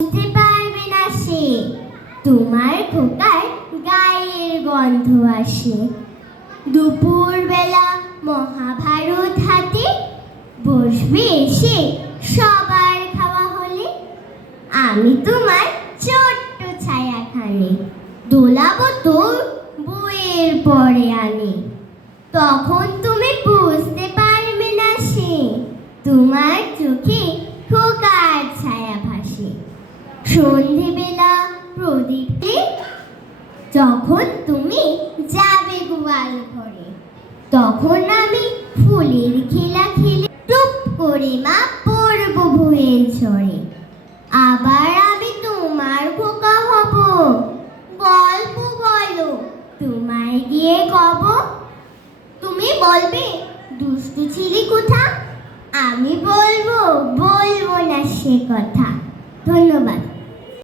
বুঝতে পারবে না সে, তোমার খোকার গায়ের গন্ধ আসে। দুপুর বেলা মহাভারত হাতে বসবে এসে সবার খাওয়া হলে, আমি তোমার ছোট্ট ছায়াখানে দোলাবো তোর বইয়ের পরে আনে। তখন তুমি বুঝতে পারবে না সে, তোমার চোখে খোকার ছায়া ভাসে। সন্ধেবেলা প্রদীপে যখন তুমি যাবে গোয়াল ঘরে, তখন আমি ফুলের খেলা খেলে টুপ করে মা পড়বো ভুঁয়ের ঝড়ে। আবার আমি তোমার খোকা হব, গল্প বলো তোমায় গিয়ে কব। তুমি বলবে দুষ্টু ছিলি কোথা, আমি বলবো না সে কথা। ধন্যবাদ।